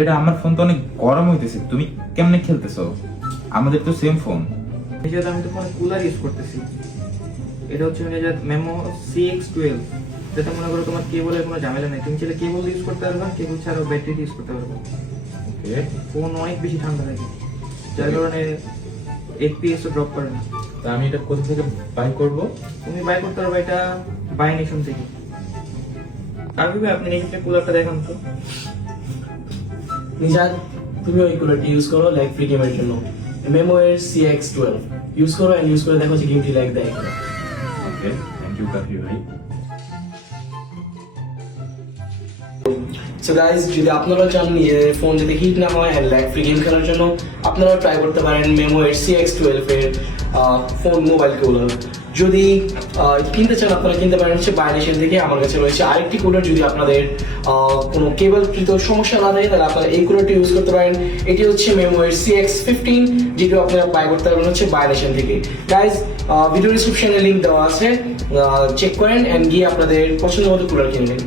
এটা আমার ফোন তো অনেক গরম হইতেছে, তুমি কেমনে খেলতেছো? আমাদের তো সেম ফোন। এই যে আমি তো ফোনে কুলার ইউজ করতেছি। এটা হচ্ছে মেমো CX12, যাতে মনে করো তোমার কেবলের কোনো ঝামেলা নেই, তুমি চাইলে কেবল ইউজ করতে পারবে, কেবল ছাড়াও ব্যাটারি ইউজ করতে পারবে। ওকে, ফোন অনেক বেশি ঠান্ডা থাকে, যার কারণে FPS ড্রপ করে না। তা আমি এটা কোথা থেকে বাই করব? তুমি বাই করতে পারবে এটা বাই নেশন থেকে। আর আপনি নেক্সট কুলারটা দেখান তো। নিজাদ, তুমি ওই কুলারটি ইউজ করো ল্যাগ ফ্রি গেমের জন্য। মেমো এর CX12 ইউজ করো এন্ড ইউজ করে দেখো যে গেমটি ল্যাগ দেয় কিনা। ওকে, থ্যাংক ইউ কাফি ভাই। সো গাইস, যদি আপনারা চান নিজের ফোন যাতে হিট না হয় এন্ড ল্যাগ ফ্রি গেম খেলার জন্য, আপনারা ট্রাই করতে পারেন মেমো এর CX12 এর ফোন মোবাইল কুলার। যদি কিনতে চান আপনারা কিনতে পারেন হচ্ছে বাইনেশন থেকে। আমার কাছে রয়েছে আরেকটি কুলার, যদি আপনাদের কোনো কেবলকৃত সমস্যা না থাকে তাহলে আপনারা এই কুলারটি ইউজ করতে পারেন। এটি হচ্ছে মেমো এর CX15, যেটি আপনারা বাই করতে পারবেন হচ্ছে বাইনেশন থেকে। গাইস, ভিডিও ডিসক্রিপশনে লিংক দেওয়া আছে, চেক করেন এন্ড গিয়ে আপনাদের পছন্দ মতো কুলার কিনবেন।